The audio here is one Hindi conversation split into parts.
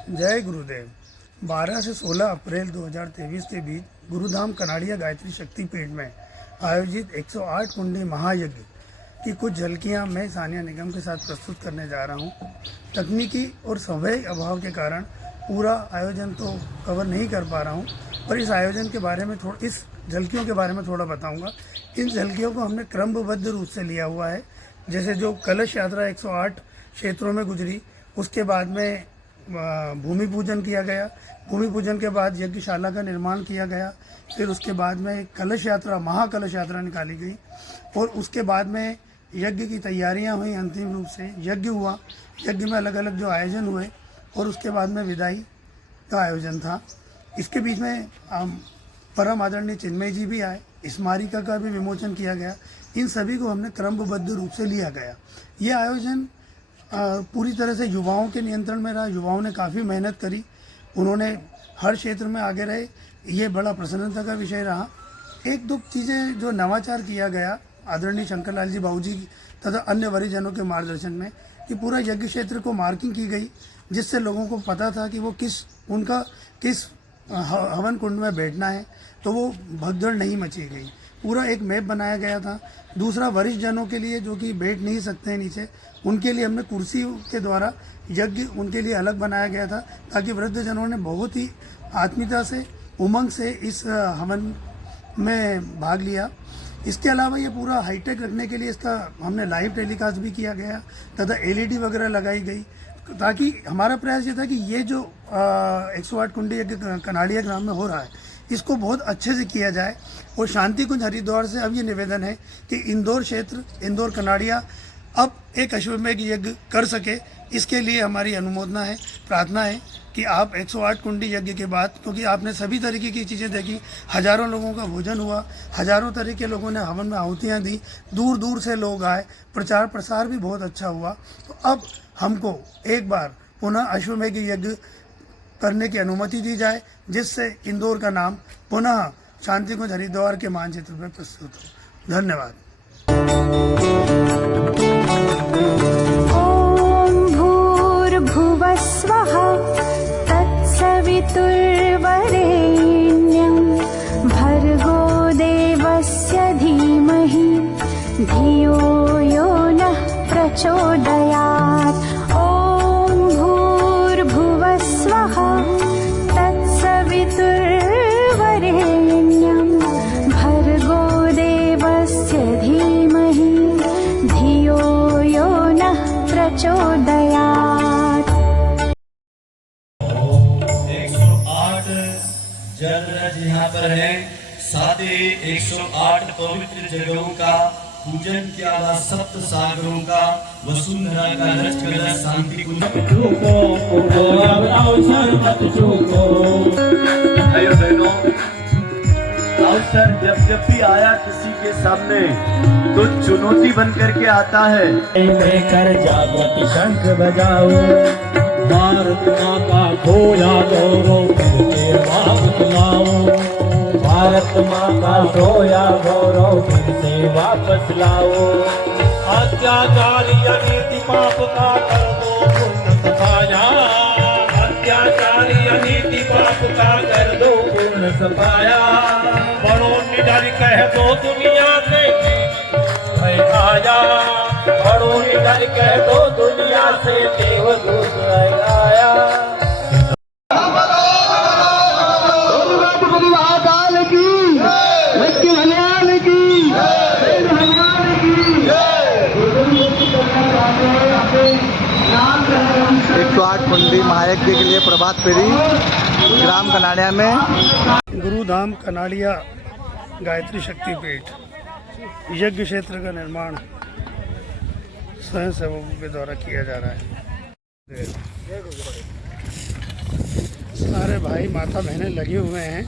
जय गुरुदेव। 12 से 16 अप्रैल 2023 के बीच गुरुधाम कनाड़िया गायत्री शक्तिपीठ में आयोजित 108 कुंडी महायज्ञ की कुछ झलकियां मैं सानिया निगम के साथ प्रस्तुत करने जा रहा हूं। तकनीकी और समय अभाव के कारण पूरा आयोजन तो कवर नहीं कर पा रहा हूं, पर इस आयोजन के बारे में इस झलकियों के बारे में थोड़ा बताऊंगा। इन झलकियों को हमने क्रमबद्ध रूप से लिया हुआ है। जैसे जो कलश यात्रा 108 क्षेत्रों में गुजरी, उसके बाद में भूमि पूजन किया गया। भूमि पूजन के बाद यज्ञशाला का निर्माण किया गया। फिर उसके बाद में कलश यात्रा, महाकलश यात्रा निकाली गई और उसके बाद में यज्ञ की तैयारियां हुई। अंतिम रूप से यज्ञ हुआ। यज्ञ में अलग अलग जो आयोजन हुए और उसके बाद में विदाई का आयोजन था। इसके बीच में परम आदरणीय चिन्मय जी भी आए। स्मारिका का भी विमोचन किया गया। इन सभी को हमने क्रमबद्ध रूप से लिया गया। ये आयोजन पूरी तरह से युवाओं के नियंत्रण में रहा। युवाओं ने काफ़ी मेहनत करी, उन्होंने हर क्षेत्र में आगे रहे। ये बड़ा प्रसन्नता का विषय रहा। एक दो चीज़ें जो नवाचार किया गया आदरणीय शंकरलाल जी बाबूजी तथा अन्य वरिजनों के मार्गदर्शन में, कि पूरा यज्ञ क्षेत्र को मार्किंग की गई, जिससे लोगों को पता था कि वो किस हवन कुंड में बैठना है, तो वो भगदड़ नहीं मची गई। पूरा एक मैप बनाया गया था। दूसरा, वरिष्ठ जनों के लिए जो कि बैठ नहीं सकते हैं नीचे, उनके लिए हमने कुर्सी के द्वारा यज्ञ उनके लिए अलग बनाया गया था, ताकि वृद्ध जनों ने बहुत ही आत्मीयता से, उमंग से इस हवन में भाग लिया। इसके अलावा ये पूरा हाईटेक रखने के लिए इसका हमने लाइव टेलीकास्ट भी किया गया तथा एलईडी वगैरह लगाई गई, ताकि हमारा प्रयास ये था कि ये जो 108 कुंडी यज्ञ कनाड़िया ग्राम में हो रहा है, इसको बहुत अच्छे से किया जाए। और शांति कुंज हरिद्वार से अब ये निवेदन है कि इंदौर क्षेत्र, इंदौर कनाड़िया अब एक अश्वमेध यज्ञ कर सके। इसके लिए हमारी अनुमोदना है, प्रार्थना है कि आप 108 कुंडी यज्ञ के बाद, क्योंकि आपने सभी तरीके की चीज़ें देखी, हज़ारों लोगों का भोजन हुआ, हज़ारों तरह के लोगों ने हवन में आहुतियाँ दी, दूर दूर से लोग आए, प्रचार प्रसार भी बहुत अच्छा हुआ। तो अब हमको एक बार पुनः अश्वमेध यज्ञ करने की अनुमति दी जाए, जिससे इंदौर का नाम पुनः शांति कुंज हरिद्वार के मानचित्र में प्रस्तुत हो। धन्यवाद। ॐ भूर्भुवः स्वः तत्सवितुर्वरेण्यं भर्गो देवस्य धीमहि धियो यो नः प्रचोदयात्। ॐ भूर्भुवः स्वः तत्सवितुर्वरेण्यं भर्गो देवस्य धीमहि धियो यो नः प्रचोदयात्। 108 जलरज यहाँ पर है। साथ ही 108 पवित्र जगहों का पूजन किया हुआ, सप्त सागरों का, वसुंधरा का रज कलश, शांति कुंज। भाइयों बहनों, अवसर जब भी आया किसी के सामने तो चुनौती बन करके आता है। लेकर जागृत शंख बजाओ, भारत माँ का खोया गौरव फिर से वापस लाओ। भारत माँ का खोया गौरव फिर से वापस लाओ। अत्याचारी अनीति पाप का कर दो पूर्ण सफाया। अत्याचारी अनीति पाप का कर दो पूर्ण सफाया। बड़ों निडर कह दो दुनिया से भय आया। बड़ों निडर कह दो दुनिया से देवदूत आया। कुंडी महायज्ञ के लिए प्रभात फेरी ग्राम कनाड़िया में गुरुधाम कनाड़िया गायत्री शक्तिपीठ यज्ञ क्षेत्र का निर्माण स्वयं सेवकों के द्वारा किया जा रहा है। सारे भाई माता बहनें लगे हुए हैं।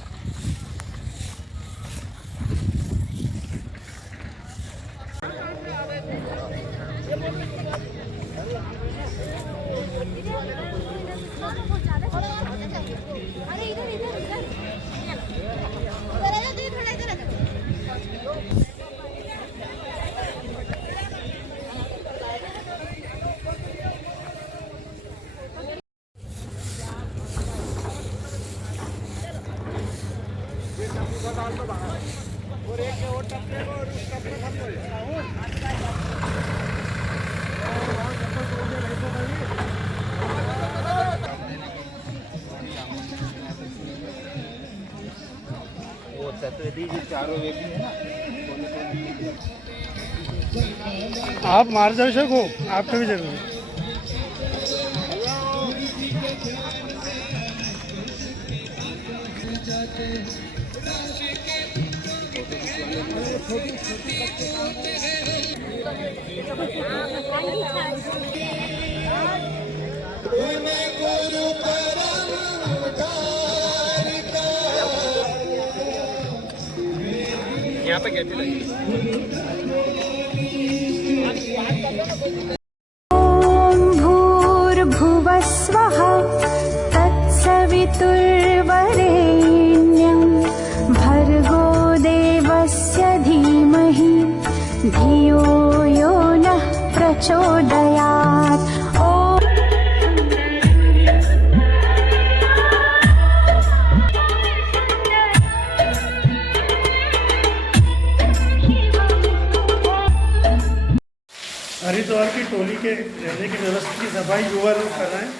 आप मार्गदर्शक हो, आपका भी जरूरी है। ॐ भूर्भुवस्वः तत्सवितुर्वरेण्यं भर्गो देवस्य धीमहि धियो यो नः प्रचोदयात्। हरिद्वार की टोली के रहने की व्यवस्था की सफाई युवा लोग कर रहे हैं।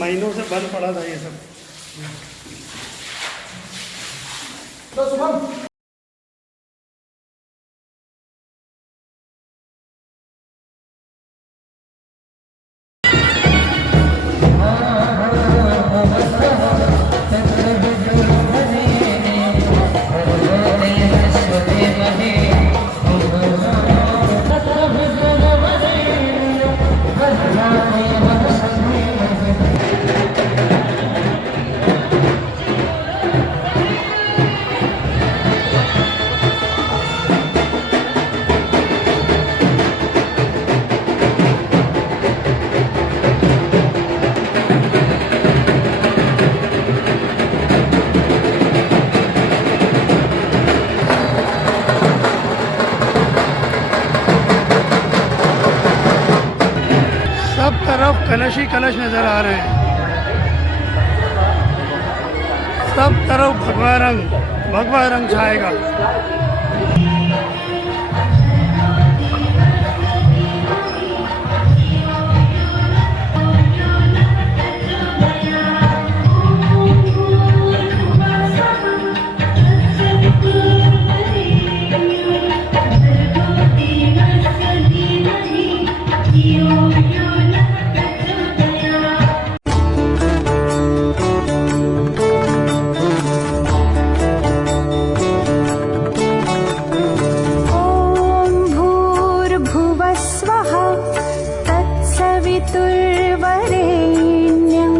महीनों से बंद पड़ा था ये सब। सब तरफ कलश ही कलश नजर आ रहे हैं। सब तरफ भगवा रंग छाएगा। पितुर्वरेण्यं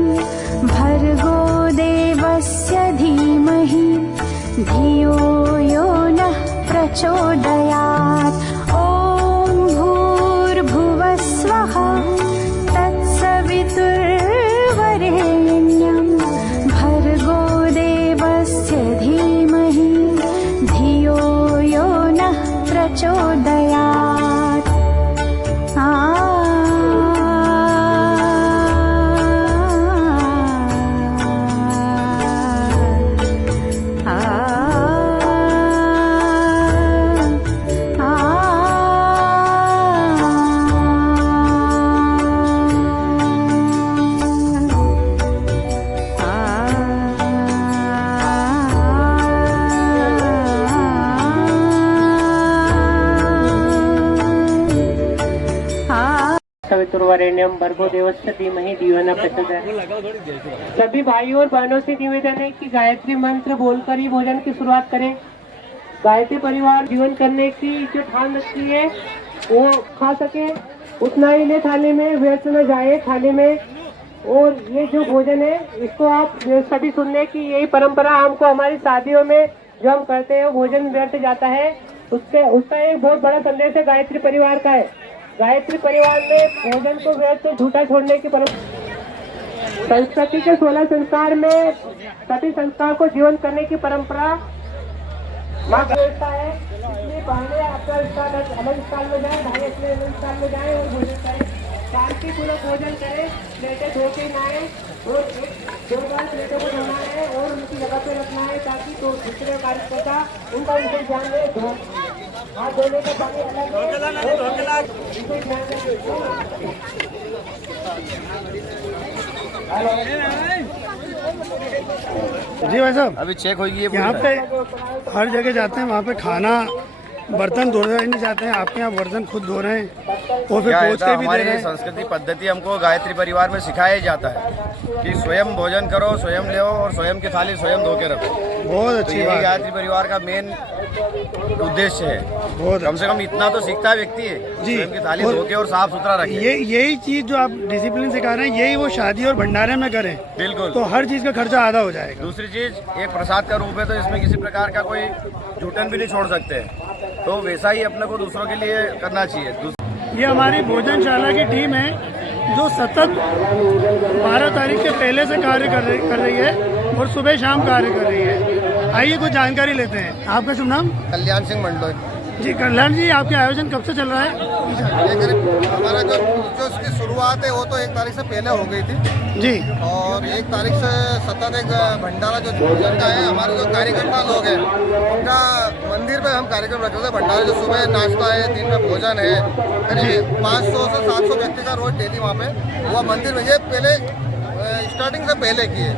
भर्गो देवस्य धीमहि धियो यो नः प्रचोदयात्। ॐ भूर्भुवस्वः तत्सवितुर्वरेण्यं भर्गो देवस्य धीमहि धियो यो नः प्रचोदयात्। सवितुर्वरेण्यं भर्गो देवस्य धीमहि धियो न प्रचोदयात्। सभी भाइयों और बहनों से निवेदन है कि गायत्री मंत्र बोलकर ही भोजन की शुरुआत करें। गायत्री परिवार जीवन करने की जो ठान रखी है वो खा सके उतना ही ले, थाली में व्यर्थ न जाए थाली में। और ये जो भोजन है इसको आप सभी सुनने की यही परंपरा हमको हमारी शादियों में जो हम करते हैं भोजन व्यर्थ जाता है उसका एक बहुत बड़ा संदेश है गायत्री परिवार का है। गायत्री परिवार में भोजन को व्यर्थ झूठा छोड़ने की परंपरा, संस्कृति के 16 संस्कार में सभी संस्कार को जीवन करने की परंपरा माँ व्यवस्था है। इसलिए पहले आपका स्थान अलग स्थान में जाए, भाई अपने अलग स्थान में जाए और भोजन करें। शांतिपूर्वक भोजन करें, प्लेटें धो के लाएं और दो बार प्लेटों को धोना है और उनकी जगह पे रखना है ताकि तो दूसरे कार्यकर्ता उनका विशेष ध्यान रहे। हाथ धोने का पानी अलग है और विशेष ध्यान जी भाई साहब, अभी चेक होगी यहाँ पे हर जगह जाते हैं, वहाँ पे खाना बर्तन धोने नहीं जाते हैं, आपके यहाँ बर्तन खुद धो रहे हैं और फिर पहुँच के भी दे रहे हैं। संस्कृति पद्धति हमको गायत्री परिवार में सिखाया जाता है कि स्वयं भोजन करो, स्वयं ले और स्वयं की थाली स्वयं धो के रखो। बहुत तो अच्छी यही बात, गायत्री परिवार का मेन उद्देश्य है। बहुत कम से कम इतना तो सीखता है व्यक्ति है, जी। स्वयं की थाली धो के और साफ सुथरा रखे। यही चीज जो आप डिसिप्लिन सिखा रहे हैं, यही वो शादी और भंडारे में करें बिल्कुल। तो हर चीज का खर्चा आधा हो जाएगा। दूसरी चीज, एक प्रसाद का रूप है तो इसमें किसी प्रकार का कोई जूठन भी नहीं छोड़ सकते, तो वैसा ही अपने को दूसरों के लिए करना चाहिए। ये हमारी भोजनशाला की टीम है जो सतत 12 तारीख के पहले से कार्य कर रही है और सुबह शाम कार्य कर रही है। आइए कुछ जानकारी लेते हैं। आपका शुभ नाम? कल्याण सिंह मंडलोई जी कल्याण जी, आपके आयोजन कब से चल रहा है? ये करीब हमारा जो इसकी शुरुआत है वो तो 1 तारीख से पहले हो गई थी जी, और 1 तारीख से सतत एक भंडारा जो भोजन का है, हमारे जो कार्यकर्ता लोग हैं उनका मंदिर पे हम कार्यक्रम रख रहे थे। भंडारा जो सुबह नाश्ता है, दिन में भोजन है, करीब 500 से 700 व्यक्ति का रोज डेली वहाँ पे हुआ मंदिर में। ये पहले स्टार्टिंग से पहले की है।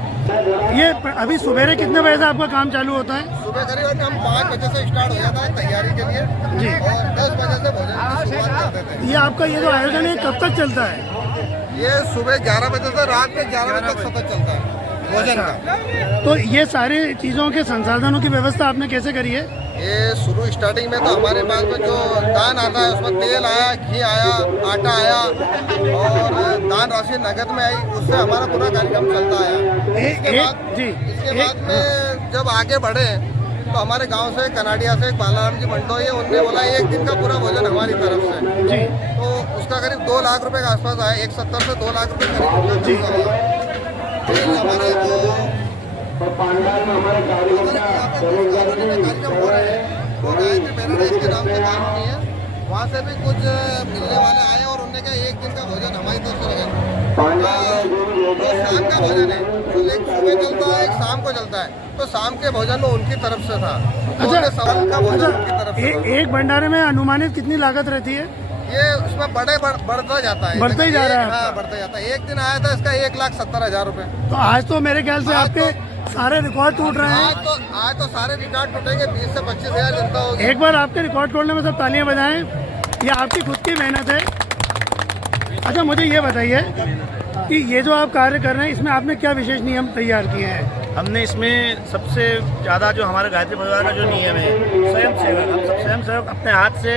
ये अभी सवेरे कितने बजे से आपका काम चालू होता है? सुबह करीब हम 5 बजे से स्टार्ट हो जाता है तैयारी के लिए जी। और 10 बजे से भोजन की शुरुआत करते थे। ये आपका ये जो आयोजन है कब तक चलता है? ये सुबह 11 बजे से रात के 11 बजे तक सतत चलता है भोजन का। तो ये सारी चीजों के संसाधनों की व्यवस्था आपने कैसे करी है? ये शुरू स्टार्टिंग में तो हमारे पास में जो दान आता है उसमें तेल आया, घी आया, आटा आया और दान राशि नगद में आई, उससे हमारा पूरा कार्यक्रम चलता है। इसके बाद में जब आगे बढ़े तो हमारे गांव से कनाडिया से एक बालाराम जी मंडोई है, उनने बोला 1 दिन का पूरा भोजन हमारी तरफ से जी। तो उसका करीब 2 लाख रुपए के आसपास आया। 170 से 2 लाख रुपए करीब जी। हमारे जो कार्यक्रम हो रहे हैं वो गायत्री पैराडाइज के नाम से काम नहीं है, वहाँ से भी कुछ मिलने वाले आए और उन्होंने कहा 1 दिन का भोजन हमारी तरफ से रहेगा। तो शाम का भोजन है, तो एक सुबह चलता है, एक शाम को चलता है, तो शाम के भोजन में उनकी तरफ से था। अच्छा, शाम का भोजन उनकी तरफ से था। एक भंडारे में अनुमानित कितनी लागत रहती है? ये उसमें बढ़ता जाता है, बढ़ता ही जा रहा है। हाँ, बढ़ता जाता है। 1 दिन आया था इसका 1,70,000 रुपए। तो आज तो मेरे ख्याल से आपके सारे रिकॉर्ड टूट रहे हैं। आज तो सारे रिकॉर्ड टूटेंगे, 20 से 25 हज़ार जनता होगी। एक बार आपके रिकॉर्ड तोड़ने में सब तालियां बजाएं, ये आपकी खुद की मेहनत है। अच्छा मुझे ये बताइए कि ये जो आप कार्य कर रहे हैं इसमें आपने क्या विशेष नियम तैयार किए हैं? हमने इसमें सबसे ज़्यादा जो हमारे गायत्री परिवार का जो नियम है, स्वयं सेवक, हम सब स्वयं सेवक अपने हाथ से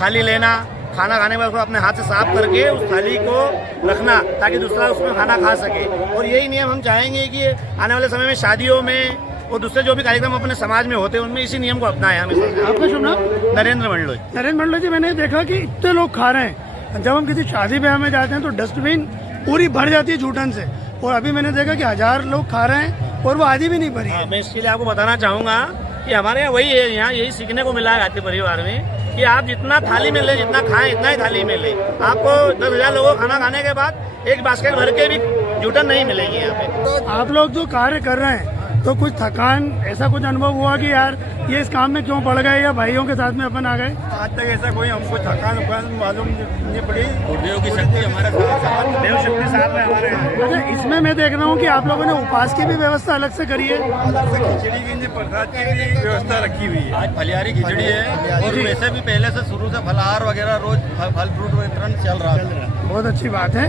थाली लेना, खाना खाने के बाद उसको अपने हाथ से साफ करके उस थाली को रखना ताकि दूसरा उसमें खाना खा सके। और यही नियम हम चाहेंगे कि आने वाले समय में शादियों में और दूसरे जो भी कार्यक्रम अपने समाज में होते हैं उनमें इसी नियम को अपनाएं। हम आपका शुभ नाम? नरेंद्र मंडलोई। नरेंद्र मंडलोई जी, मैंने देखा कि इतने लोग खा रहे हैं। जब हम किसी शादी ब्याह में जाते हैं तो डस्टबिन पूरी भर जाती है जूठन से, और अभी मैंने देखा कि 1000 लोग खा रहे हैं और वो आधी भी नहीं भरी है। मैं इसके लिए आपको बताना चाहूँगा कि हमारे यहाँ वही है, यहाँ यही सीखने को मिला है गायत्री परिवार में कि आप जितना थाली में ले, जितना खाएं इतना ही थाली में ले। आपको 10,000 लोगों को खाना खाने के बाद एक बास्केट भर के भी जूठन नहीं मिलेगी यहाँ पे। आप लोग जो कार्य कर रहे हैं तो कुछ थकान, ऐसा कुछ अनुभव हुआ कि यार ये इस काम में क्यों पड़ गए, या भाइयों के साथ में अपन आ गए? आज तक ऐसा कोई हमको थकान मालूम नहीं पड़ी। देव की शक्ति हमारे साथ, देव शक्ति साथ में हमारे। अच्छा, इसमें मैं देख रहा हूँ कि आप लोगों ने उपवास की भी व्यवस्था अलग से करी है। अलग से खिचड़ी की, प्रसाद की भी व्यवस्था रखी हुई है। आज फलियारी खिचड़ी है और वैसे भी पहले से शुरू से फलाहार वगैरह रोज फल फ्रूट वितरण चल रहा है। बहुत अच्छी बात है।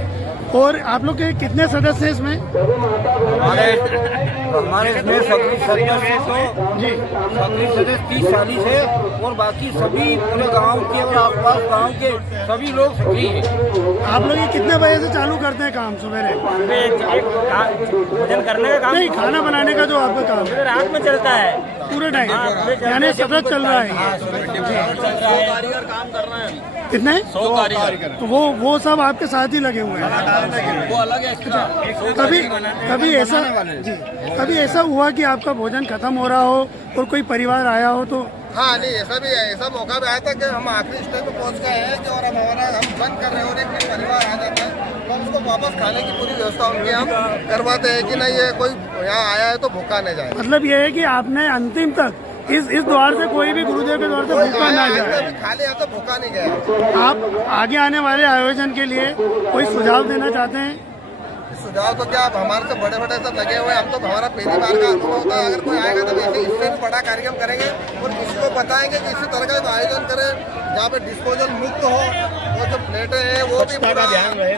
और आप लोग के कितने सदस्य हैं इसमें? हमारे इसमें सक्रिय सदस्य तो जी, सक्रिय सदस्य 30-40 है और बाकी सभी पूरे गांव के और आसपास गांव के सभी लोग सक्रिय हैं। आप लोग ये कितने बजे से चालू करते हैं काम? सवेरे भोजन करने का काम नहीं, खाना बनाने का जो आपका काम है रात में चलता है पूरे टाइम, यानी सतत चल रहा है। कारीगर काम कर रहे हैं कितने? 100 कारीगर। तो वो सब आपके साथ ही लगे हुए हैं। वो अलग एक्स्ट्रा। कभी ऐसा हुआ कि आपका भोजन खत्म हो रहा हो और कोई परिवार आया हो तो? हाँ नहीं, ऐसा भी है, ऐसा मौका भी आया था कि हम आखिरी स्टेज पे पहुंच गए हैं कि और हम बंद कर रहे हैं और एक परिवार आ जाता है तो हम उसको वापस खाने की पूरी व्यवस्था उनकी हम करवाते हैं कि नहीं ये कोई यहाँ आया है तो भूखा नहीं जाए। मतलब ये है कि आपने अंतिम तक इस द्वार से कोई भी गुरुदेव के द्वार से भूखा ना जाए। खाली यहाँ तो भूखा नहीं गया। आप आगे आने वाले आयोजन के लिए कोई सुझाव देना चाहते हैं? सुझाव तो क्या, अब हमारे से बड़े बड़े सब लगे हुए हैं, हम तो हमारा पहली बार का अनुभव होता है। अगर कोई आएगा तो वैसे इससे भी बड़ा कार्यक्रम करेंगे और किसी को बताएंगे कि इसी तरह का एक आयोजन करें जहाँ पे डिस्पोजल मुक्त हो, वो जो प्लेटें हैं वो भी पूरा ध्यान रहे।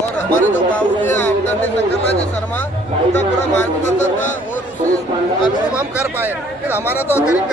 और हमारे जो बाबू जी आमदनी शंकरलाल जी शर्मा, उनका पूरा मार्गदर्शन था और उसी अनुरूप हम कर पाए। फिर हमारा तो करीब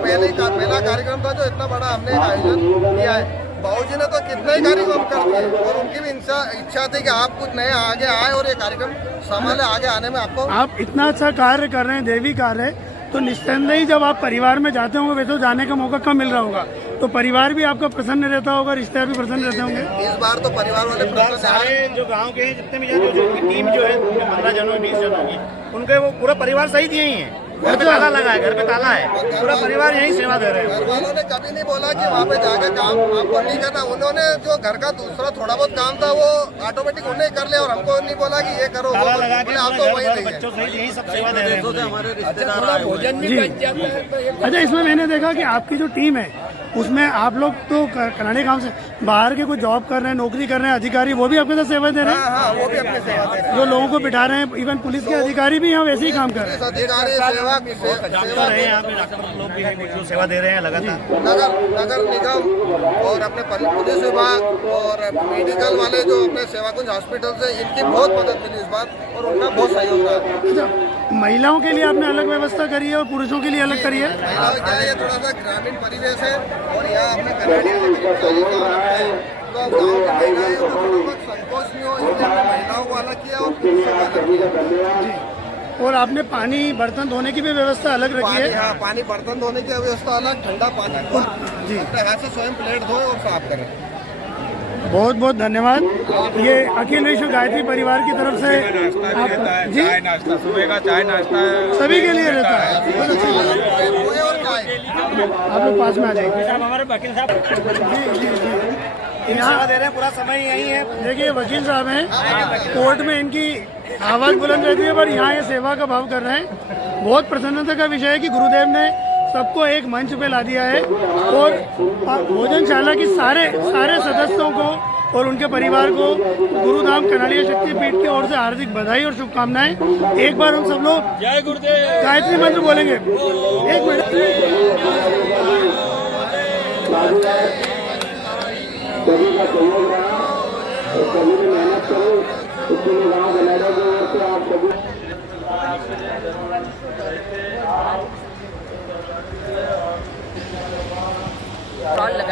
पहला कार्यक्रम था जो इतना बड़ा हमने आयोजन किया है। बाबूजी ने तो कितने ही कार्यक्रम कर दिए और उनकी भी इच्छा थी कि आप कुछ नए आगे आए और ये कार्यक्रम संभाले। आगे आने में आपको आप इतना अच्छा कार्य कर रहे हैं, देवी कार्य, तो निस्संदेह ही जब आप परिवार में जाते होंगे वैसे तो जाने का मौका कम मिल रहा होगा, तो परिवार भी आपका प्रसन्न रहता होगा, रिश्तेदार भी प्रसन्न रहते होंगे। इस बार तो परिवार वाले सारे जो गांव के हैं जितने भी जो टीम जो है 15 जनों 20 जनों की, उनके वो पूरा परिवार सहित यही है। घर पे ताला लगा है, घर पे ताला है, पूरा परिवार यही सेवा दे रहे हैं। घर वालों ने कभी नहीं बोला कि वहाँ पे जाके काम आपको नहीं करना। उन्होंने जो घर का दूसरा थोड़ा बहुत काम था वो ऑटोमेटिक उन्हें कर लिया और हमको नहीं बोला कि ये करो ताला लगा के आप तो वही नहीं बच्चों सहित यही सब सेवा दे रहे हैं। हमारे रिश्तेदार भोजन जी। अच्छा, इसमें मैंने देखा कि आपकी जो टीम है उसमें आप लोग तो कनाड़ी गांव से बाहर के कुछ जॉब कर रहे हैं, नौकरी कर रहे हैं, अधिकारी वो भी आपके साथ सेवा दे रहे हैं। हाँ, वो भी अपनी सेवा दे रहे हैं। जो लोगों को बिठा रहे हैं, इवन पुलिस के अधिकारी भी यहाँ वैसे ही काम कर रहे हैं। अधिकारी सेवा यहाँ पे डॉक्टर लोग भी हैं जो सेवा दे रहे हैं लगातार। नगर निगम और अपने पुलिस विभाग और मेडिकल वाले जो अपने सेवाकुंज हॉस्पिटल से, इनकी बहुत मदद मिली इस बार और उनका बहुत सहयोग रहा। अच्छा, महिलाओं के लिए आपने अलग व्यवस्था करी है और पुरुषों के लिए अलग करी है? महिलाओं क्या है, ये थोड़ा सा ग्रामीण परिवेश है और यहाँ अपने कनाड़ी में करीब 40 गाँव लगते हैं, तो गाँव की महिलाएं को थोड़ा बहुत संकोच नहीं हो, इसलिए हमने महिलाओं को अलग किया और पुरुषों को अलग किया। और आपने पानी बर्तन धोने की भी व्यवस्था अलग रखी है? हाँ, पानी बर्तन धोने की व्यवस्था अलग, ठंडा पानी जी, अपने हाथ से स्वयं प्लेट धोए और साफ करें। बहुत बहुत धन्यवाद। ये अखिल विश्व गायत्री परिवार की तरफ से आप जी नाश्ता, सुबह का चाय नाश्ता सभी के लिए रहता है। पोहे और चाय। आप लोग पास में आ जाइए। हमारे वकील साहब जी। सेवा दे रहे हैं, पूरा समय यही है। देखिए, वकील साहब हैं, कोर्ट में इनकी आवाज़ बुलंद रहती है पर यहाँ ये सेवा का भाव कर रहे हैं। बहुत प्रसन्नता का विषय है कि गुरुदेव ने सबको एक मंच पे ला दिया है और भोजनशाला की सारे सदस्यों को और उनके परिवार को गुरुधाम कनाड़िया शक्तिपीठ की ओर से हार्दिक बधाई और शुभकामनाएं। एक बार हम सब लोग जय गुरुदेव गायत्री मंत्र बोलेंगे। एक मिनट।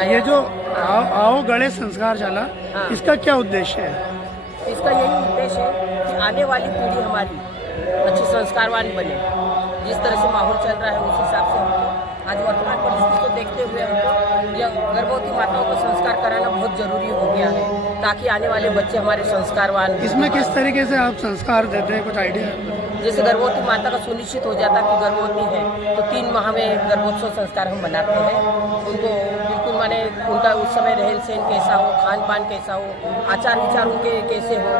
ये जो आओ गणेश संस्कारशाला, इसका क्या उद्देश्य है? इसका यही उद्देश्य है कि आने वाली पीढ़ी हमारी अच्छी संस्कारवान बने। जिस तरह से माहौल चल रहा है उस हिसाब से हमको आज वर्तमान परिस्थिति को देखते हुए हमको यह गर्भवती माताओं को संस्कार कराना बहुत जरूरी हो गया है ताकि आने वाले बच्चे हमारे संस्कारवान। इसमें किस तरीके से आप संस्कार देते हैं, कुछ आइडिया? जैसे गर्भवती माता का सुनिश्चित हो जाता कि गर्भवती है तो 3 माह में गर्भोत्सव संस्कार हम मनाते हैं। उनको बिल्कुल माने उनका उस समय रहन सहन कैसा हो, खान पान कैसा हो, आचार विचार उनके कैसे हो,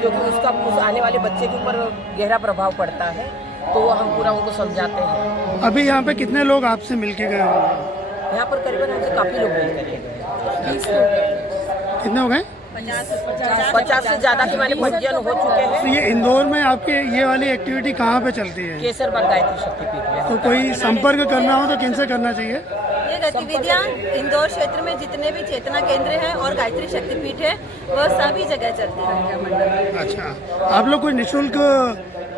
क्योंकि उसका उस आने वाले बच्चे के ऊपर गहरा प्रभाव पड़ता है, तो वो हम पूरा उनको समझाते हैं। अभी यहाँ पे कितने लोग आपसे मिलके गए होंगे? यहाँ पर करीबन हमसे काफ़ी लोग मिल करके गए। 20 लोग कितने हो गए? 50 से ज़्यादा के माने पंजीयन हो चुके हैं। तो ये इंदौर में आपके ये वाली एक्टिविटी कहाँ पे चलती है? केसरबाग गायत्री शक्तिपीठ में। तो कोई संपर्क करना हो तो किनसे करना चाहिए? ये गतिविधियाँ इंदौर क्षेत्र में जितने भी चेतना केंद्र हैं और गायत्री शक्तिपीठ है वह सभी जगह चलती है। अच्छा, आप लोग कोई निःशुल्क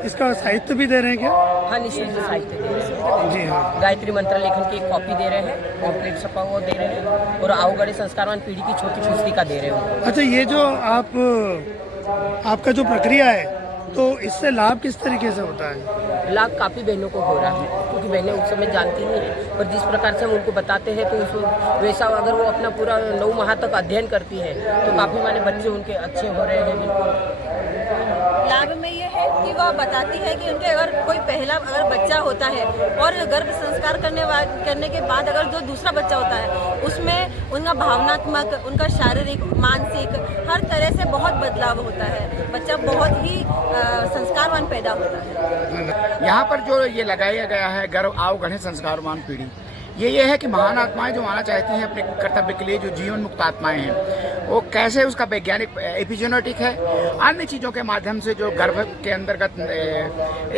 इसका साहित्य भी दे रहे हैं क्या? हाँ, निःशुल्क साहित्य दे रहे हैं। जी हाँ। गायत्री मंत्र लेखन की एक कॉपी दे रहे हैं, कॉम्प्लीट छपा हुआ दे रहे हैं और आओ गणेश संस्कारवान पीढ़ी की छोटी पुस्तिका दे रहे हैं। अच्छा, ये जो आपका जो प्रक्रिया है तो इससे लाभ किस तरीके से होता है? लाभ काफ़ी बहनों को हो रहा है, क्योंकि बहनें उस समय जानती नहीं है, पर जिस प्रकार से हम उनको बताते हैं तो उस वैसा अगर वो अपना पूरा 9 माह तक अध्ययन करती है तो काफ़ी माने बच्चे उनके अच्छे हो रहे हैं। बिल्कुल लाभ में ये है कि वह बताती है कि उनके अगर कोई पहला अगर बच्चा होता है और गर्भ संस्कार करने के बाद अगर जो दूसरा बच्चा होता है उसमें उनका भावनात्मक, उनका शारीरिक, मानसिक हर तरह से बहुत बदलाव होता है। बच्चा बहुत ही संस्कारवान पैदा होता है। यहाँ पर जो ये लगाया गया है गर्भ आओ गढ़े संस्कारवान पीढ़ी, ये है कि महान आत्माएं जो आना चाहती हैं अपने कर्तव्य के लिए, जो जीवन मुक्त आत्माएं हैं, वो कैसे उसका वैज्ञानिक एपिजेनेटिक है, अन्य चीज़ों के माध्यम से जो गर्भ के अंतर्गत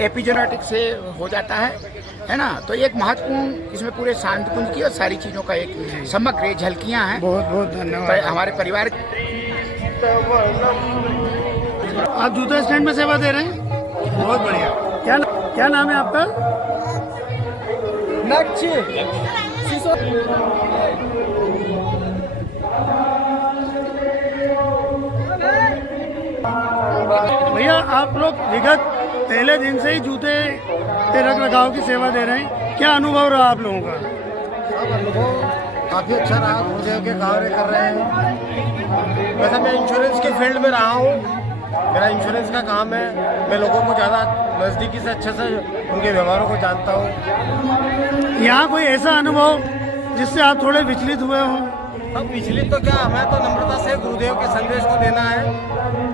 एपिजेनेटिक से हो जाता है ना। तो एक महत्वपूर्ण इसमें पूरे शांति कुंज की और सारी चीज़ों का एक समग्र झलकियाँ हैं। बहुत बहुत धन्यवाद। हमारे परिवार आप जूता स्टैंड में सेवा दे रहे हैं, बहुत बढ़िया। क्या नाम है आपका? भैया आप लोग विगत पहले दिन से ही जूते के रख रखाव की सेवा दे रहे हैं, क्या अनुभव रहा आप लोगों का? अनुभव काफ़ी अच्छा रहा, गुरुदेव के कार्य कर रहे हैं। वैसे मैं इंश्योरेंस के फील्ड में रहा हूँ, मेरा इंश्योरेंस का काम है। मैं लोगों को ज़्यादा नज़दीकी से अच्छे से उनके व्यवहारों को जानता हूँ। यहाँ कोई ऐसा अनुभव जिससे आप थोड़े विचलित हुए हों? अब विचलित तो क्या, हमें तो नम्रता से गुरुदेव के संदेश को देना है।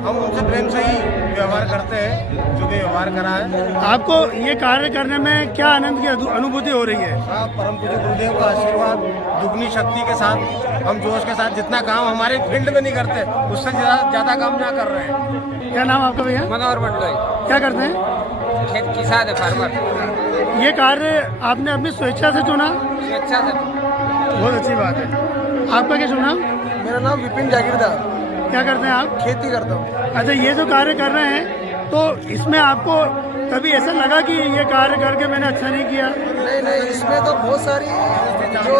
हम उनसे प्रेम से ही व्यवहार करते हैं, जो भी व्यवहार करा है। आपको ये कार्य करने में क्या आनंद की अनुभूति हो रही है? परम पूज्य गुरुदेव का आशीर्वाद, दुगनी शक्ति के साथ, हम जोश के साथ जितना काम हमारे फील्ड में नहीं करते उससे ज़्यादा काम यहाँ कर रहे हैं। क्या नाम आपका भैया? मनोहर मंडलोई। क्या करते हैं? खेत किसान है, फार्मर। ये कार्य आपने अपनी स्वेच्छा से चुना? अच्छा से बहुत अच्छी बात है। आपका क्या चुना? मेरा नाम विपिन जागीरदार। क्या करते हैं आप? खेती करता हूँ। अच्छा, ये जो कार्य कर रहे हैं तो इसमें आपको कभी ऐसा लगा कि ये कार्य करके मैंने अच्छा नहीं किया? नहीं, इसमें तो बहुत सारी जो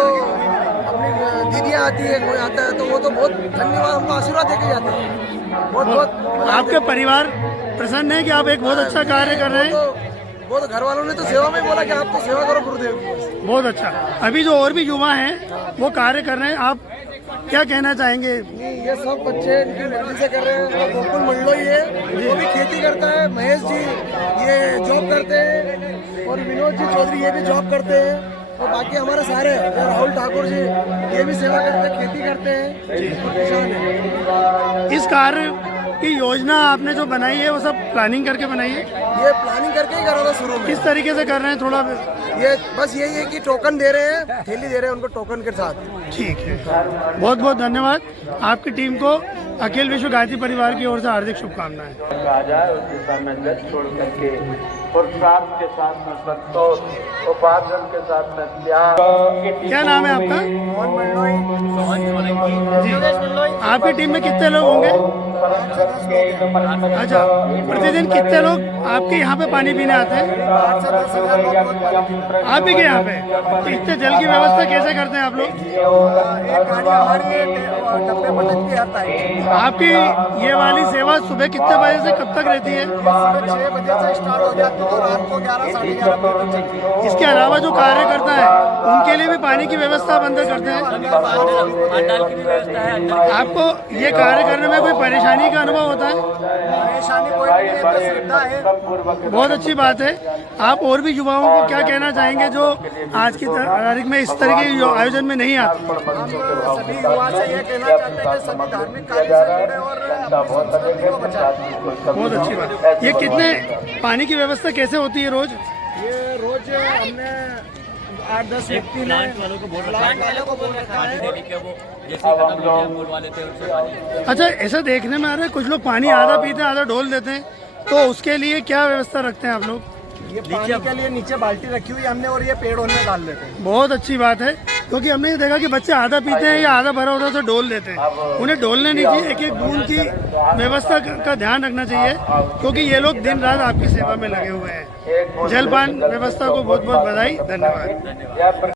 अपनी दीदियाँ आती है, कोई आता है तो वो तो बहुत धन्यवाद, हमको आशीर्वाद देके जाते हैं। बहुत आपके परिवार प्रसन्न है कि आप एक बहुत अच्छा कार्य कर रहे हैं? वो तो घर वालों ने तो सेवा में बोला कि आप तो सेवा करो गुरुदेव की। बहुत अच्छा। अभी जो और भी युवा हैं वो कार्य कर रहे हैं, आप क्या कहना चाहेंगे? ये सब बच्चे इनकी मर्जी से कर रहे हैं। गोकुल मंडलोई है, वो भी खेती करता है। महेश जी ये जॉब करते हैं, और विनोद जी चौधरी ये भी जॉब करते हैं, और बाकी हमारे सारे राहुल ठाकुर जी ये भी सेवा करते हैं, खेती करते हैं, किसान हैं। इस कार्य की योजना आपने जो बनाई है वो सब प्लानिंग करके बनाई है? ये प्लानिंग करके ही करा था शुरू में। किस तरीके से कर रहे हैं थोड़ा? ये बस यही है कि टोकन दे रहे हैं, थैली दे रहे हैं उनको टोकन के साथ। ठीक है, बहुत बहुत धन्यवाद। आपकी टीम को अखिल विश्व गायत्री परिवार की ओर से हार्दिक शुभकामनाएं। उस दिशा में गज छोड़ करके पुरुषार्थ के साथ में संतोष, उपार्जन के साथ में त्याग। क्या नाम है आपका? जी, आपकी टीम में कितने लोग होंगे? अच्छा, प्रतिदिन कितने लोग आपके यहाँ पे पानी पीने आते हैं? आप भी के यहाँ पे? तो इतने जल की व्यवस्था कैसे करते हैं आप लोग? आपकी ये वाली सेवा सुबह कितने बजे से कब तक रहती है? 6 बजे से स्टार्ट हो जाती है, रात को 11 साढ़े 11 बजे तक चलती है। इसके अलावा जो कार्य करता है उनके लिए भी पानी की व्यवस्था बंद करते हैं? आपको ये कार्य करने में कोई परेशानी का अनुभव होता है? परेशानी कोई नहीं है, बस श्रद्धा है। बहुत अच्छी बात है। आप और भी युवाओं को क्या कहना चाहेंगे जो आज की तारीख में इस तरह के आयोजन में नहीं आते? हम सभी युवा से ये कहना चाहते हैं कि सभी धार्मिक कार्य से जुड़े और संस्कृति को बचाएं। बहुत अच्छी बात। ये कितने पानी की व्यवस्था कैसे होती है रोज? ये रोज हमने 8-10 व्यक्ति ने प्लांट वालों को बोल रखा है। अच्छा, ऐसा देखने में आ रहा है कुछ लोग पानी आधा पीते हैं आधा ढोल देते हैं, तो उसके लिए क्या व्यवस्था रखते हैं आप लोग? ये पानी के लिए नीचे बाल्टी रखी हुई है हमने, और ये पेड़ में डाल देते हैं। बहुत अच्छी बात है, क्योंकि हमने ये देखा कि बच्चे आधा पीते हैं या आधा भरा होता है तो डोल देते हैं। उन्हें डोलने नहीं चाहिए, एक एक बूंद की व्यवस्था का ध्यान रखना चाहिए, क्योंकि ये लोग दिन रात आपकी सेवा में लगे हुए हैं। जलपान व्यवस्था को बहुत बहुत बधाई, धन्यवाद।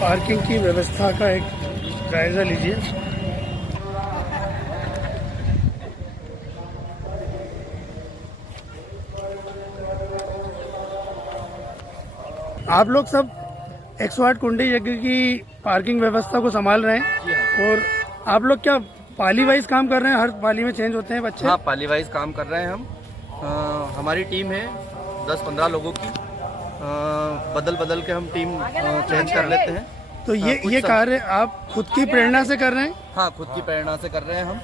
पार्किंग की व्यवस्था का एक जायज़ा लीजिए। आप लोग सब 108 कुंडी यज्ञ की पार्किंग व्यवस्था को संभाल रहे हैं और आप लोग क्या पाली वाइज काम कर रहे हैं? हर पाली में चेंज होते हैं बच्चे? हाँ, पाली वाइज काम कर रहे हैं हम। हमारी टीम है 10-15 लोगों की। बदल बदल के हम टीम चेंज कर लेते हैं। तो ये कार्य आप खुद की प्रेरणा से कर रहे हैं? हाँ, खुद की प्रेरणा से कर रहे हैं हम।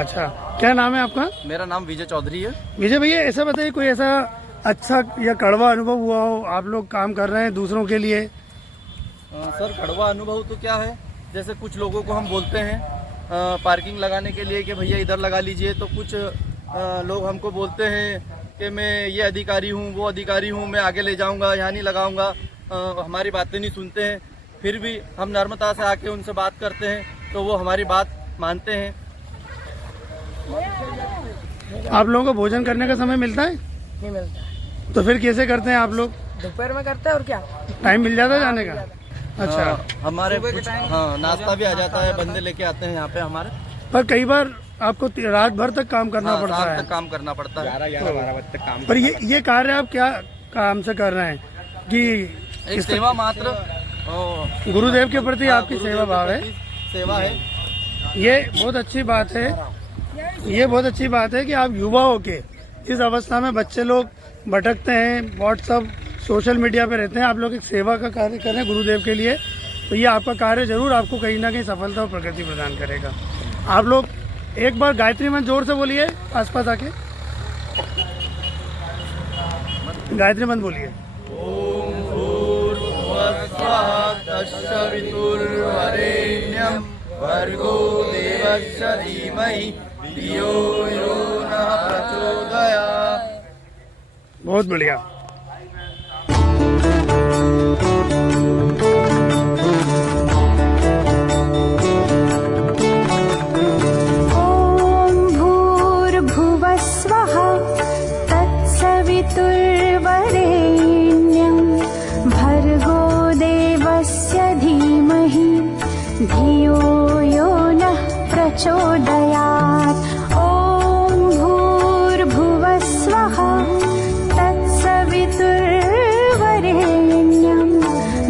अच्छा, क्या नाम है आपका? मेरा नाम विजय चौधरी है। विजय भैया, ऐसा बताइए कोई ऐसा अच्छा या कड़वा अनुभव हुआ हो? आप लोग काम कर रहे हैं दूसरों के लिए। सर, कड़वा अनुभव तो क्या है, जैसे कुछ लोगों को हम बोलते हैं पार्किंग लगाने के लिए कि भैया इधर लगा लीजिए, तो कुछ लोग हमको बोलते हैं कि मैं ये अधिकारी हूँ, वो अधिकारी हूँ, मैं आगे ले जाऊँगा, यहाँ नहीं लगाऊँगा। हमारी बातें नहीं सुनते हैं। फिर भी हम नर्मता से आके उनसे बात करते हैं तो वो हमारी बात मानते हैं। आप लोगों को भोजन करने का समय मिलता है? नहीं मिलता। तो फिर कैसे करते हैं आप लोग? दोपहर में करते हैं और क्या टाइम मिल जाता है जाने का? अच्छा, हमारे कुछ नाश्ता भी आ जाता है, बंदे लेके आते हैं यहाँ पे हमारे। पर कई बार आपको रात भर तक काम करना पड़ता है। रात तक काम करना पड़ता है। 11-12 बजे तक काम। पर ये कार्य आप क्या काम से कर रहे हैं कि एक सेवा मात्र, गुरुदेव के प्रति आपकी सेवा भाव है? सेवा है। ये बहुत अच्छी बात है। ये बहुत अच्छी बात है कि आप युवा होके इस अवस्था में बच्चे लोग भटकते हैं, व्हाट्सअप सोशल मीडिया पे रहते हैं, आप लोग एक सेवा का कार्य कर रहे हैं गुरुदेव के लिए। तो ये आपका कार्य जरूर आपको कहीं ना कहीं सफलता और प्रगति प्रदान करेगा। आप लोग एक बार गायत्री मंत्र जोर से बोलिए, आसपास आके गायत्री मंत्र बोलिए। ओम भूर्भुवस्सुवः तत्सवितुर्वरेण्यं भर्गो देवस्य धीमहि धियो यो नः प्रचोदयात्। बहुत बढ़िया। ॐ भूर्भुवस्वः तत्सवितुर्वरेण्यं भर्गो देवस्य धीमहि धियो यो नः प्रचोदयात्। ॐ भूर्भुवस्वः तत्सवितुर्वरेण्यं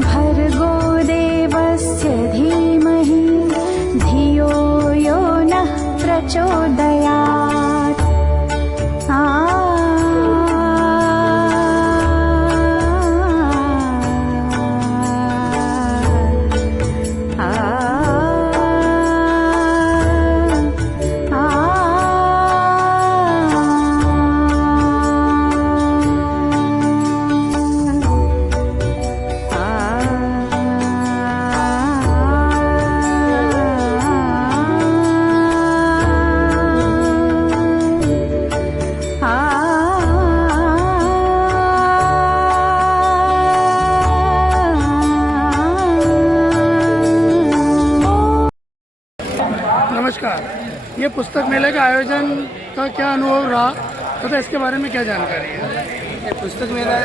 भर्गो देवस्य धीमहि धियो यो नः प्रचोदयात्। नमस्कार, ये पुस्तक मेले का आयोजन का क्या अनुभव रहा तथा इसके बारे में क्या जानकारी है? ये पुस्तक मेला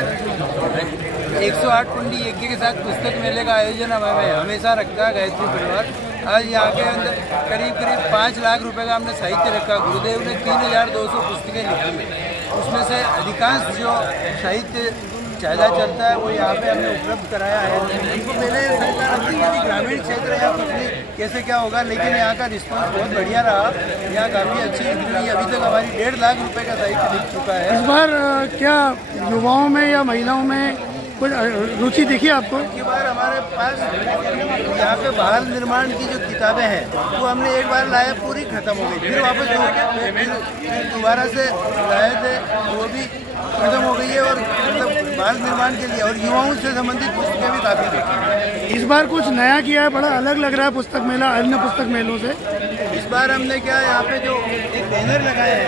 108 कुंडी यज्ञ के साथ पुस्तक मेले का आयोजन हमेशा रखता है गायत्री परिवार। आज यहाँ के अंदर करीब 5 लाख रुपए का हमने साहित्य रखा। गुरुदेव ने 3200 पुस्तकें लिखी, उसमें से अधिकांश जो साहित्य ज़्यादा चलता है वो यहाँ पे हमने उपलब्ध कराया है। इनको पहले सरकार अपनी ग्रामीण क्षेत्र या कुछ नहीं कैसे क्या होगा, लेकिन यहाँ का रिस्पॉन्स बहुत बढ़िया रहा। यहाँ काफ़ी अच्छी बिक्री हुई। अभी तक हमारी 1.5 लाख रुपए का साहित्य बिक चुका है। इस बार क्या युवाओं में या महिलाओं में कुछ रुचि दिखी आपको? एक बार हमारे पास यहाँ पे बाल निर्माण की जो किताबें हैं वो हमने एक बार लाया, पूरी खत्म हो गई। फिर वापस दोबारा से लाए थे, वो भी खत्म हो गई है। और मतलब बाल निर्माण के लिए और युवाओं से संबंधित पुस्तकें भी काफ़ी देखी। इस बार कुछ नया किया है, बड़ा अलग लग रहा है पुस्तक मेला अन्य पुस्तक मेलों से। इस बार हमने क्या यहाँ पे जो एक बैनर लगाया है,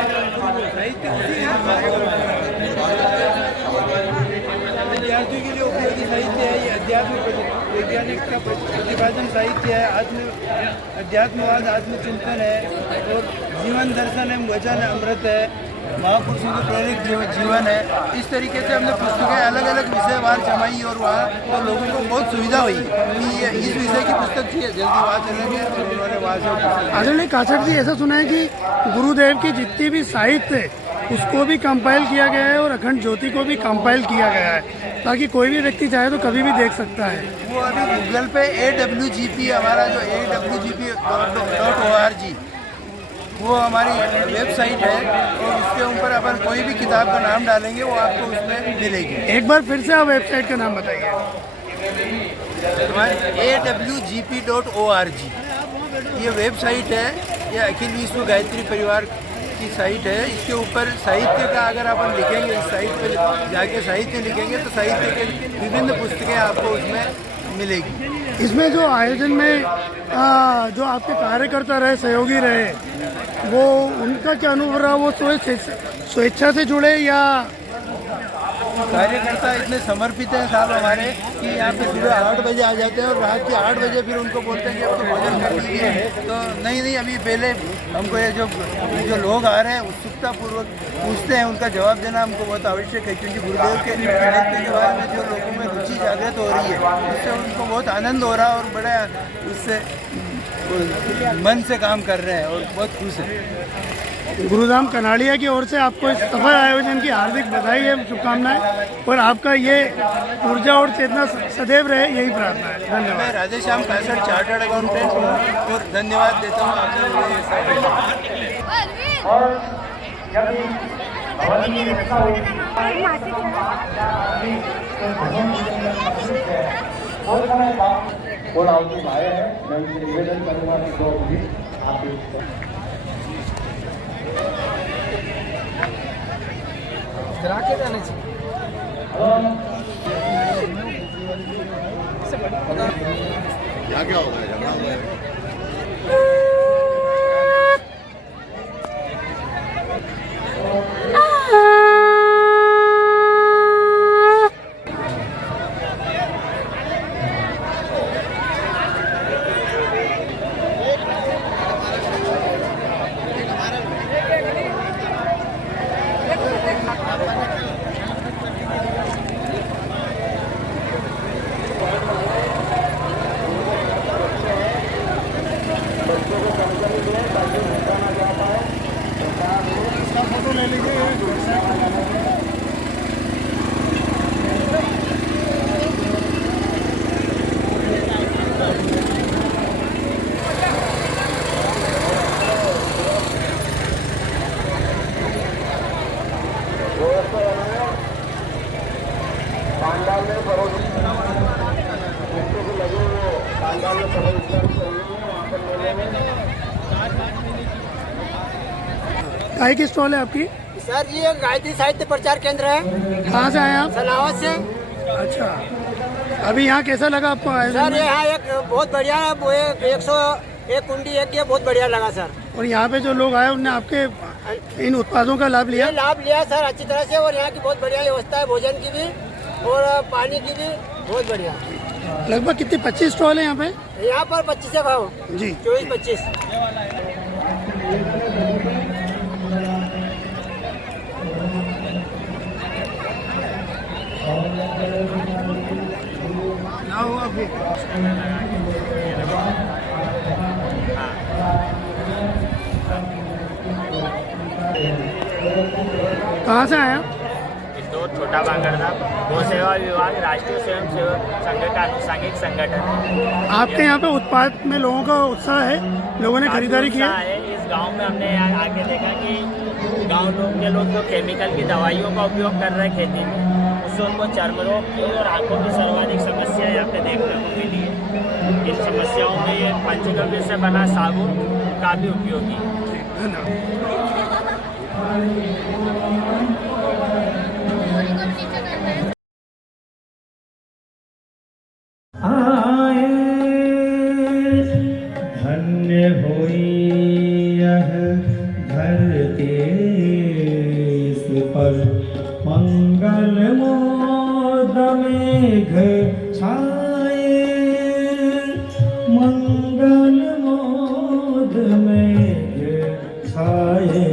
विद्यार्थियों के लिए उपयोगी साहित्य है। ये अध्यात्म वैज्ञानिक का प्रतिपादन साहित्य है, अध्यात्मवाद, आत्मचिंतन है और जीवन दर्शन है, वचन अमृत है। महापुरुषों के प्रेरित जीवन है। इस तरीके से हमने पुस्तकें अलग अलग विषयवार जमाई और वहाँ तो लोगों को बहुत सुविधा हुई कि ये इस विषय की पुस्तक चाहिए, जल्दी वहाँ चलेंगे तो उन्होंने वहाँ से। आदरणीय काछड़ जी, ऐसा सुना है कि गुरुदेव की जितनी भी साहित्य है उसको भी कंपाइल किया गया है और अखंड ज्योति को भी कंपाइल किया गया है, ताकि कोई भी व्यक्ति चाहे तो कभी भी देख सकता है। वो अभी गूगल पे AWGP हमारा जो awgp.org वो हमारी वेबसाइट है और उसके ऊपर अपन कोई भी किताब का नाम डालेंगे वो आपको उसमें मिलेगी। एक बार फिर से आप वेबसाइट का नाम बताइए। awgp.org ये वेबसाइट है, ये अखिल विश्व गायत्री परिवार की साइट है। इसके ऊपर साहित्य का अगर अपन लिखेंगे, इस साइट पर जाके साहित्य लिखेंगे तो साहित्य के विभिन्न पुस्तकें आपको उसमें मिलेगी। इसमें जो आयोजन में जो आपके कार्यकर्ता रहे, सहयोगी रहे, वो उनका क्या अनुभव रहा? वो स्वेच्छा से जुड़े या कार्यकर्ता इतने समर्पित हैं साहब हमारे कि यहाँ पे सुबह 8 बजे आ जाते हैं और रात के 8 बजे फिर उनको बोलते हैं कि अब तो भोजन कर लीजिए। तो नहीं अभी पहले हमको ये जो लोग आ रहे हैं उत्सुकतापूर्वक पूछते हैं, उनका जवाब देना हमको बहुत आवश्यक है, क्योंकि गुरुदेव के साहित्य के बारे में जो लोगों में रुचि जागृत हो रही है उससे उनको बहुत आनंद हो रहा है और बड़ा उससे मन से काम कर रहे हैं और बहुत खुश है। गुरुधाम कनाड़िया की ओर से आपको इस सफल आयोजन की हार्दिक बधाई है, शुभकामनाएं, और आपका ये ऊर्जा और चेतना सदैव रहे, यही प्रार्थना है। धन्यवाद। मैं राधेश्याम काछड़ चार्टर्ड अकाउंटेंट हूँ और धन्यवाद देता हूँ निवेदन करूँगा करा के जाने चाहिए। क्या होगा काय की स्टॉल है आपकी? सर जी ये गायत्री साहित्य प्रचार केंद्र है। कहाँ से आए आप? सलावत से। अच्छा, अभी यहाँ कैसा लगा आपको आयोजन? सर यहाँ एक बहुत बढ़िया है, वो 101 कुंडी यज्ञ बहुत बढ़िया लगा सर। और यहाँ पे जो लोग आए उन्होंने आपके इन उत्पादों का लाभ लिया? लाभ लिया सर अच्छी तरह से, और यहाँ की बहुत बढ़िया व्यवस्था है, भोजन की भी और पानी की भी बहुत बढ़िया। लगभग कितने 25 स्टॉल है यहाँ पे? यहाँ पर 25 है भाव जी, 24-25। कहाँ से आया? इंदौर छोटा बांगरदा गौ सेवा विभाग राष्ट्रीय स्वयं सेवक संघ का अनुसांगिक संगठन है। आपके यहाँ पे उत्पाद में लोगों का उत्साह है, लोगों ने खरीदारी की है? इस गांव में हमने यहाँ आके देखा कि गांव के लोग जो केमिकल की दवाइयों का उपयोग कर रहे हैं खेती में, उससे उनको चर्म रोग की और आंखों की सर्वाधिक समस्या यहाँ पे देखने को मिली है। इन समस्याओं में ये पंचगव्य से बना साबुन काफ़ी उपयोगी है। आए धन्य होई यह धरती पर मंगल मोद मेघ छाए, मंगल मोद मेघ छाए,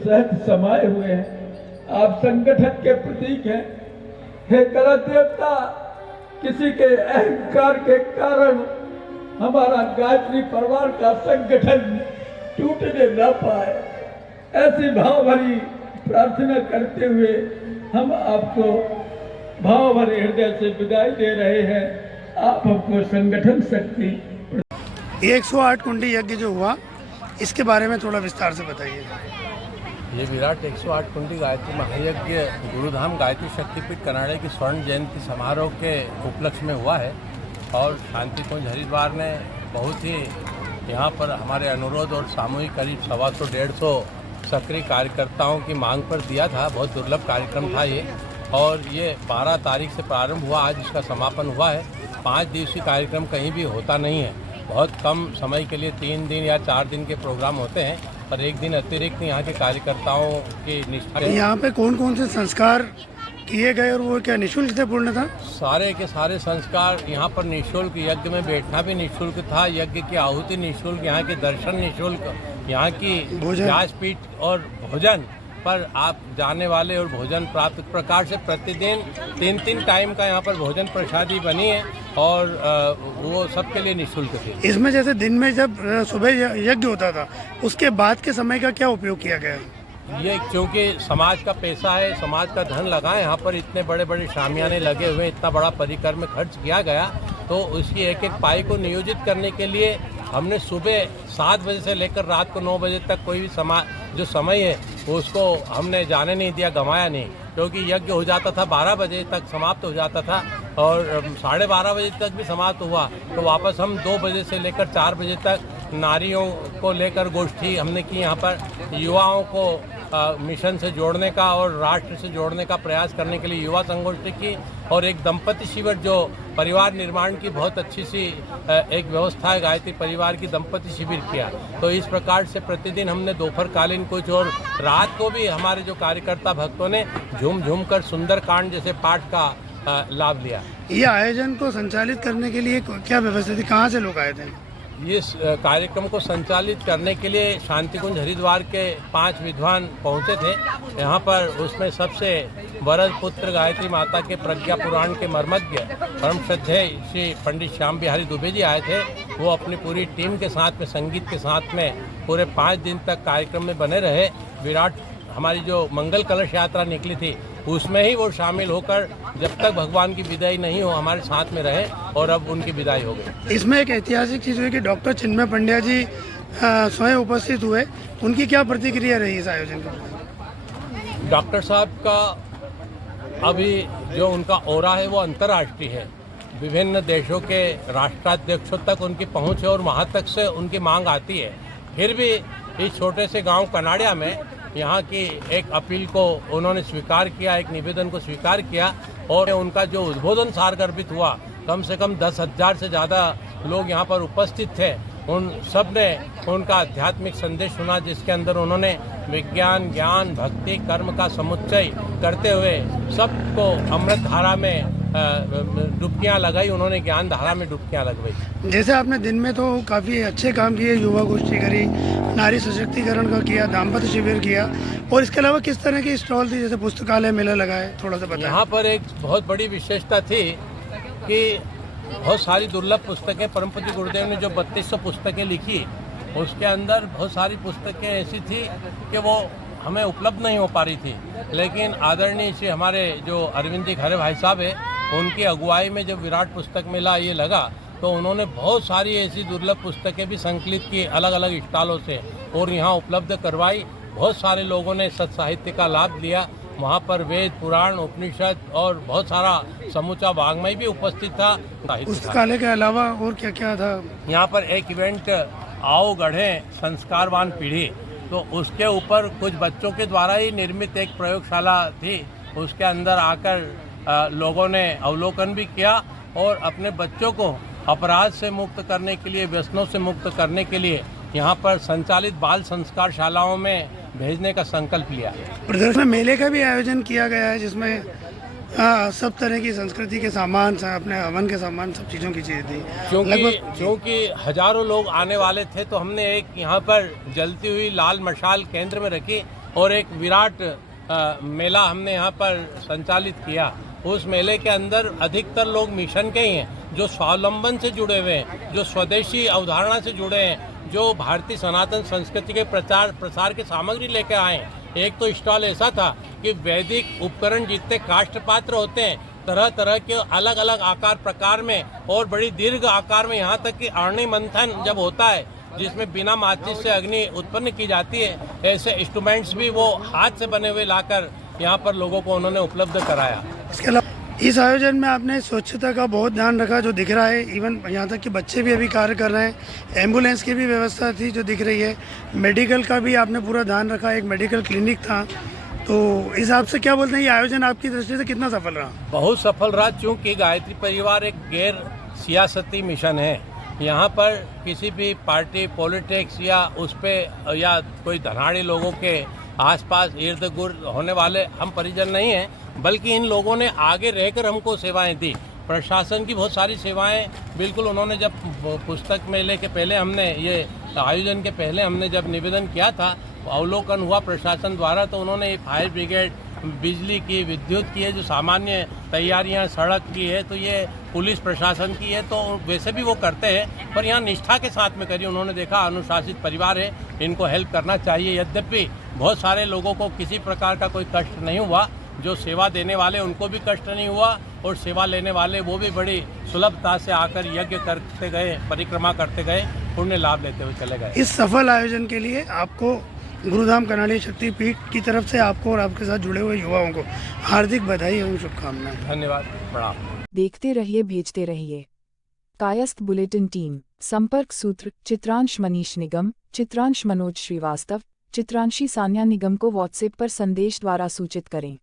सहज समाये हुए हैं। आप संगठन के प्रतीक हैं। हे कलश देवता, किसी के अहंकार के कारण हमारा गायत्री परिवार का संगठन टूटने न पाए, ऐसी भाव भरी प्रार्थना करते हुए हम आपको भाव भरे हृदय से विदाई दे रहे हैं। आप हमको संगठन शक्ति। 108 कुंडी यज्ञ जो हुआ, इसके बारे में थोड़ा विस्तार से बताइए। ये विराट 108 कुंडी गायत्री महायज्ञ गुरुधाम गायत्री शक्तिपीठ कनाड़े की स्वर्ण जयंती समारोह के उपलक्ष्य में हुआ है और शांति कुंज हरिद्वार ने बहुत ही यहाँ पर हमारे अनुरोध और सामूहिक करीब 125-150 सक्रिय कार्यकर्ताओं की मांग पर दिया था। बहुत दुर्लभ कार्यक्रम था ये, और ये 12 तारीख से प्रारंभ हुआ, आज इसका समापन हुआ है। 5 दिवसीय कार्यक्रम कहीं भी होता नहीं है, बहुत कम समय के लिए 3 दिन या 4 दिन के प्रोग्राम होते हैं, पर एक दिन अतिरिक्त यहाँ के कार्यकर्ताओं की निष्ठा। यहाँ पे कौन कौन से संस्कार किए गए और वो क्या निःशुल्क से पूर्ण था? सारे के सारे संस्कार यहाँ पर निःशुल्क, यज्ञ में बैठना भी निःशुल्क था, यज्ञ की आहुति निःशुल्क, यहाँ के दर्शन निःशुल्क, यहाँ की व्यासपीठ और भोजन पर आप जाने वाले और भोजन प्राप्त प्रकार से प्रतिदिन 3-3 टाइम का यहाँ पर भोजन प्रसादी बनी है और वो सबके लिए निःशुल्क थी। इसमें जैसे दिन में जब सुबह यज्ञ होता था, उसके बाद के समय का क्या उपयोग किया गया? ये क्योंकि समाज का पैसा है, समाज का धन लगा है, यहाँ पर इतने बड़े बड़े शामियाने लगे हुए, इतना बड़ा परिकर में खर्च किया गया, तो उसकी एक एक पाई को नियोजित करने के लिए हमने सुबह 7 बजे से लेकर रात को 9 बजे तक कोई भी जो समय है उसको हमने जाने नहीं दिया, गंवाया नहीं, क्योंकि यज्ञ हो जाता था 12 बजे तक समाप्त हो जाता था और 12:30 बजे तक भी समाप्त हुआ तो वापस हम 2 बजे से लेकर 4 बजे तक नारियों को लेकर गोष्ठी हमने की। यहाँ पर युवाओं को मिशन से जोड़ने का और राष्ट्र से जोड़ने का प्रयास करने के लिए युवा संगोष्ठी की, और एक दंपति शिविर जो परिवार निर्माण की बहुत अच्छी सी एक व्यवस्था है, गायत्री परिवार की दंपति शिविर किया। तो इस प्रकार से प्रतिदिन हमने दोपहर कालीन कुछ और रात को भी हमारे जो कार्यकर्ता भक्तों ने झूम झूम कर सुंदरकांड जैसे पाठ का लाभ लिया। ये आयोजन को संचालित करने के लिए क्या व्यवस्था थी, कहाँ से लोग आए थे? इस कार्यक्रम को संचालित करने के लिए शांति कुंज हरिद्वार के 5 विद्वान पहुंचे थे यहाँ पर। उसमें सबसे वरद पुत्र गायत्री माता के प्रज्ञा पुराण के मर्मज्ञ परम श्रद्धेय श्री पंडित श्याम बिहारी दुबे जी आए थे। वो अपनी पूरी टीम के साथ में, संगीत के साथ में पूरे 5 दिन तक कार्यक्रम में बने रहे। विराट हमारी जो मंगल कलश यात्रा निकली थी उसमें ही वो शामिल होकर जब तक भगवान की विदाई नहीं हो हमारे साथ में रहे, और अब उनकी विदाई हो गई। इसमें एक ऐतिहासिक चीज़ हुई कि डॉक्टर चिन्मय पंड्या जी स्वयं उपस्थित हुए, उनकी क्या प्रतिक्रिया रही इस आयोजन की? डॉक्टर साहब का अभी जो उनका ओरा है वो अंतर्राष्ट्रीय है, विभिन्न देशों के राष्ट्राध्यक्षों तक उनकी पहुंच है और वहाँ तक से उनकी मांग आती है। फिर भी इस छोटे से गांव कनाड़िया में यहाँ की एक अपील को उन्होंने स्वीकार किया, एक निवेदन को स्वीकार किया, और उनका जो उद्बोधन सारगर्भित हुआ, कम से कम 10,000 से ज़्यादा लोग यहाँ पर उपस्थित थे। उन सब ने उनका आध्यात्मिक संदेश सुना, जिसके अंदर उन्होंने विज्ञान, ज्ञान, भक्ति, कर्म का समुच्चय करते हुए सबको अमृत धारा में डुबकियाँ लगाई। उन्होंने ज्ञान धारा में डुबकियाँ लगवाई। जैसे आपने दिन में तो काफ़ी अच्छे काम किए, युवा गोष्ठी करी, नारी सशक्तिकरण का किया, दाम्पत्य शिविर किया, और इसके अलावा किस तरह की स्टॉल थी, जैसे पुस्तकालय मेला लगाए, थोड़ा सा बताएं। यहाँ पर एक बहुत बड़ी विशेषता थी कि बहुत सारी दुर्लभ पुस्तकें, परमपूज्य गुरुदेव ने जो 3200 पुस्तकें लिखी, उसके अंदर बहुत सारी पुस्तकें ऐसी थी कि वो हमें उपलब्ध नहीं हो पा रही थी, लेकिन आदरणीय श्री हमारे जो अरविंद जी खरे भाई साहब है, उनकी अगुवाई में जब विराट पुस्तक मेला ये लगा तो उन्होंने बहुत सारी ऐसी दुर्लभ पुस्तकें भी संकलित की अलग अलग स्टॉलों से और यहाँ उपलब्ध करवाई। बहुत सारे लोगों ने सत साहित्य का लाभ लिया। वहाँ पर वेद, पुराण, उपनिषद और बहुत सारा समूचा वाङ्मय भी उपस्थित था। पुस्तकालय के अलावा और क्या क्या था? यहाँ पर एक इवेंट आओ गढ़ें संस्कारवान पीढ़ी, तो उसके ऊपर कुछ बच्चों के द्वारा ही निर्मित एक प्रयोगशाला थी। उसके अंदर आकर लोगों ने अवलोकन भी किया और अपने बच्चों को अपराध से मुक्त करने के लिए, व्यसनों से मुक्त करने के लिए यहाँ पर संचालित बाल संस्कार शालाओं में भेजने का संकल्प लिया। प्रदर्शन मेले का भी आयोजन किया गया है, जिसमें सब तरह की संस्कृति के सामान, अपने हवन के सामान, सब चीज़ों की चीज़ थी। क्योंकि हजारों लोग आने वाले थे, तो हमने एक यहाँ पर जलती हुई लाल मशाल केंद्र में रखी और एक विराट मेला हमने यहाँ पर संचालित किया। उस मेले के अंदर अधिकतर लोग मिशन के ही हैं, जो स्वावलंबन से जुड़े हुए हैं, जो स्वदेशी अवधारणा से जुड़े हैं, जो भारतीय सनातन संस्कृति के प्रचार प्रसार की सामग्री लेकर आए हैं। एक तो स्टॉल ऐसा था कि वैदिक उपकरण जितने काष्ठ पात्र होते हैं, तरह तरह के अलग अलग आकार प्रकार में और बड़ी दीर्घ आकार में, यहाँ तक कि अग्नि मंथन जब होता है जिसमें बिना माचिस से अग्नि उत्पन्न की जाती है, ऐसे इंस्ट्रूमेंट्स भी वो हाथ से बने हुए लाकर यहाँ पर लोगों को उन्होंने उपलब्ध कराया। इसके अलावा इस आयोजन में आपने स्वच्छता का बहुत ध्यान रखा, जो दिख रहा है। इवन यहाँ तक कि बच्चे भी अभी कार्य कर रहे हैं। एम्बुलेंस की भी व्यवस्था थी जो दिख रही है। मेडिकल का भी आपने पूरा ध्यान रखा, एक मेडिकल क्लिनिक था। तो इस हिसाब से क्या बोलते हैं, ये आयोजन आपकी दृष्टि से कितना सफल रहा? बहुत सफल रहा, क्योंकि गायत्री परिवार एक गैर सियासती मिशन है। यहाँ पर किसी भी पार्टी पॉलिटिक्स या उस पे या कोई धनाढ़ी लोगों के आसपास इर्द गिर्द होने वाले हम परिजन नहीं हैं, बल्कि इन लोगों ने आगे रहकर हमको सेवाएं दी। प्रशासन की बहुत सारी सेवाएं बिल्कुल उन्होंने, जब पुस्तक मेले के पहले हमने ये आयोजन के पहले हमने जब निवेदन किया था, अवलोकन हुआ प्रशासन द्वारा, तो उन्होंने फायर ब्रिगेड, बिजली की, विद्युत की है, जो सामान्य तैयारियां सड़क की है, तो ये पुलिस प्रशासन की है, तो वैसे भी वो करते हैं, पर यहाँ निष्ठा के साथ में करी। उन्होंने देखा अनुशासित परिवार है, इनको हेल्प करना चाहिए। यद्यपि बहुत सारे लोगों को किसी प्रकार का कोई कष्ट नहीं हुआ, जो सेवा देने वाले उनको भी कष्ट नहीं हुआ, और सेवा लेने वाले वो भी बड़ी सुलभता से आकर यज्ञ करते गए, परिक्रमा करते गए, पुण्य लाभ लेते हुए चले गए। इस सफल आयोजन के लिए आपको गुरुधाम कनाड़ी शक्तिपीठ की तरफ से आपको और आपके साथ जुड़े हुए युवाओं को हार्दिक बधाई एवं शुभकामनाएं। धन्यवाद, प्रणाम। देखते रहिए, भेजते रहिए। कायस्थ बुलेटिन टीम, संपर्क सूत्र चित्रांश मनीष निगम, चित्रांश मनोज श्रीवास्तव, चित्रांशी सान्या निगम को व्हाट्सएप पर संदेश द्वारा सूचित करें।